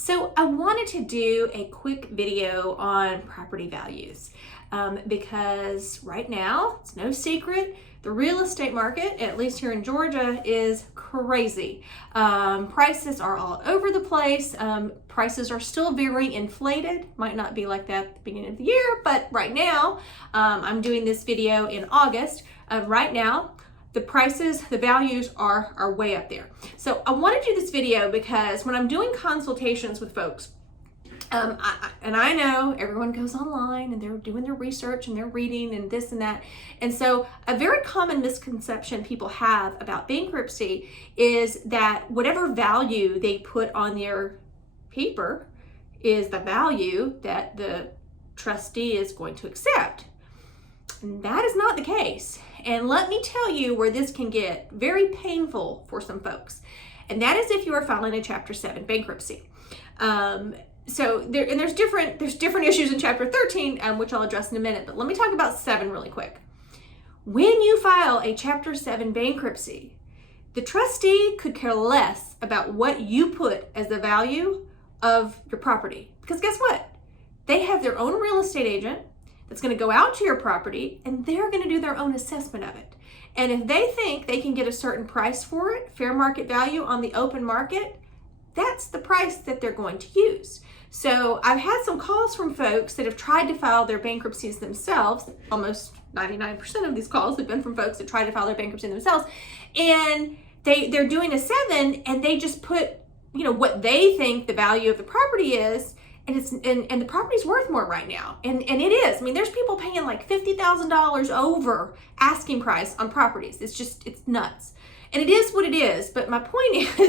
So I wanted to do a quick video on property values because right now, it's no secret, the real estate market, at least here in Georgia, is crazy. Prices are all over the place. Prices are still very inflated. Might not be like that at the beginning of the year, but right now, I'm doing this video in August. Right now, the prices, the values are way up there. So I want to do this video because when I'm doing consultations with folks, I know everyone goes online and they're doing their research and they're reading and this and that. And so a very common misconception people have about bankruptcy is that whatever value they put on their paper is the value that the trustee is going to accept. And that is not the case. And let me tell you where this can get very painful for some folks. And that is if you are filing a Chapter 7 bankruptcy. There's different issues in Chapter 13, which I'll address in a minute, but let me talk about 7 really quick. When you file a Chapter 7 bankruptcy, the trustee could care less about what you put as the value of your property. Because guess what? They have their own real estate agent that's going to go out to your property and they're going to do their own assessment of it. And if they think they can get a certain price for it, fair market value on the open market, that's the price that they're going to use. So I've had some calls from folks that have tried to file their bankruptcies themselves. Almost 99% of these calls have been from folks that tried to file their bankruptcy themselves. And they're doing a 7 and they just put, what they think the value of the property is. And the property's worth more right now. And it is. I mean, there's people paying like $50,000 over asking price on properties. It's nuts. And it is what it is. But my point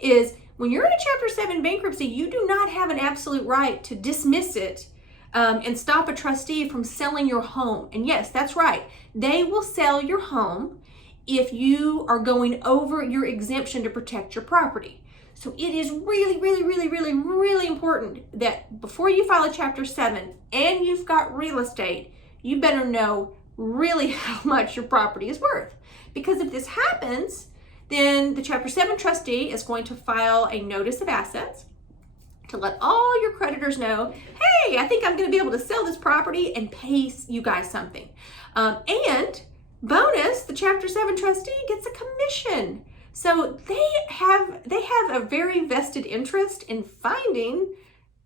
is when you're in a Chapter 7 bankruptcy, you do not have an absolute right to dismiss it and stop a trustee from selling your home. And yes, that's right. They will sell your home if you are going over your exemption to protect your property. So it is really, really, really, really, really important that before you file a Chapter 7 and you've got real estate, you better know really how much your property is worth. Because if this happens, then the Chapter 7 trustee is going to file a notice of assets to let all your creditors know, hey, I think I'm going to be able to sell this property and pay you guys something. And bonus, the Chapter 7 trustee gets a commission. So they have a very vested interest in finding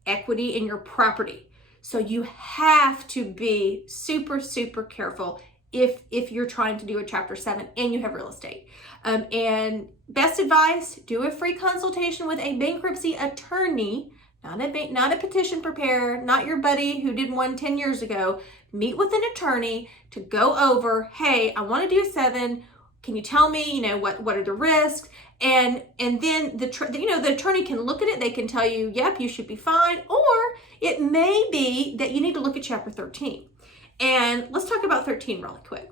equity in your property. So you have to be super, super careful if you're trying to do a Chapter 7 and you have real estate. And best advice, do a free consultation with a bankruptcy attorney, not a petition preparer, not your buddy who did one 10 years ago. Meet with an attorney to go over, hey, I want to do a 7. Can you tell me, what are the risks? And then the attorney can look at it. They can tell you, yep, you should be fine. Or it may be that you need to look at Chapter 13. And let's talk about 13 really quick.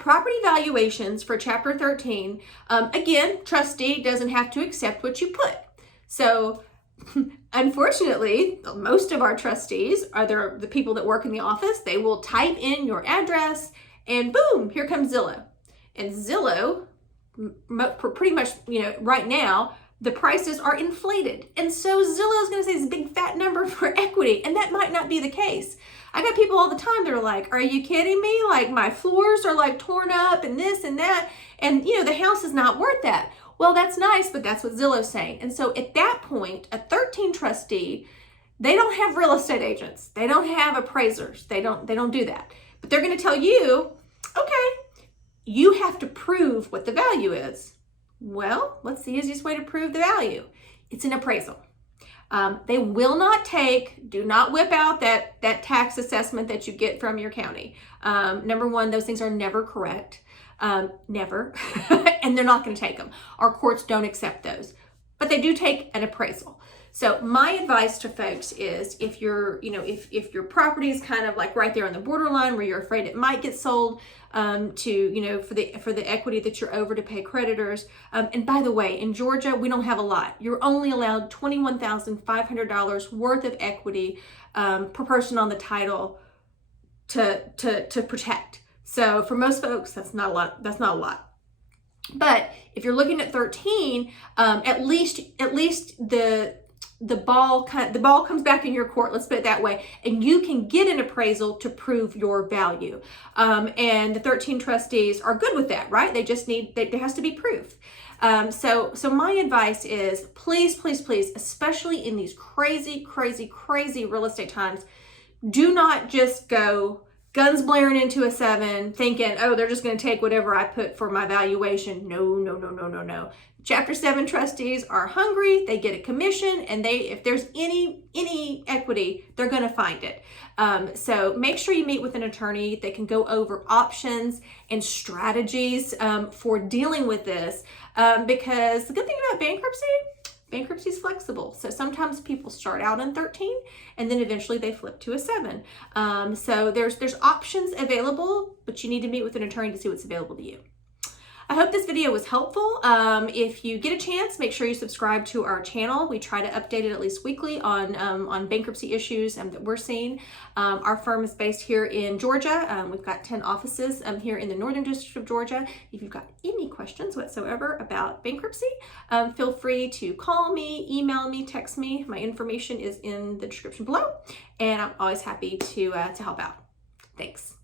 Property valuations for Chapter 13, again, trustee doesn't have to accept what you put. So unfortunately, most of our trustees are the people that work in the office. They will type in your address and boom, here comes Zillow. And Zillow, pretty much, right now, the prices are inflated. And so Zillow is going to say this big fat number for equity. And that might not be the case. I got people all the time that are like, are you kidding me? Like my floors are like torn up and this and that. And, the house is not worth that. Well, that's nice, but that's what Zillow's saying. And so at that point, a 13 trustee, they don't have real estate agents. They don't have appraisers. They don't do that. But they're going to tell you, okay, you have to prove what the value is. Well, what's the easiest way to prove the value? It's an appraisal. They will not do not whip out that tax assessment that you get from your county. Number one, those things are never correct. Never. And they're not going to take them. Our courts don't accept those. But they do take an appraisal. So my advice to folks is if if your property is kind of like right there on the borderline where you're afraid it might get sold for the equity that you're over to pay creditors. And by the way, in Georgia, we don't have a lot. You're only allowed $21,500 worth of equity per person on the title to protect. So for most folks, that's not a lot. But if you're looking at 13, at least the the ball comes back in your court, let's put it that way, and you can get an appraisal to prove your value. And the 13 trustees are good with that, right? They just need, there has to be proof. So my advice is please, please, please, especially in these crazy, crazy, crazy real estate times, do not just go guns blaring into a 7 thinking, oh, they're just going to take whatever I put for my valuation. No, no, no, no, no, no. Chapter 7 trustees are hungry. They get a commission, and if there's any equity, they're going to find it. So make sure you meet with an attorney that can go over options and strategies for dealing with this. Because the good thing about bankruptcy is flexible. So sometimes people start out in 13 and then eventually they flip to a 7. So there's options available, but you need to meet with an attorney to see what's available to you. I hope this video was helpful. If you get a chance, make sure you subscribe to our channel. We try to update it at least weekly on bankruptcy issues that we're seeing. Our firm is based here in Georgia. We've got 10 offices here in the Northern District of Georgia. If you've got any questions whatsoever about bankruptcy, feel free to call me, email me, text me. My information is in the description below, and I'm always happy to help out. Thanks.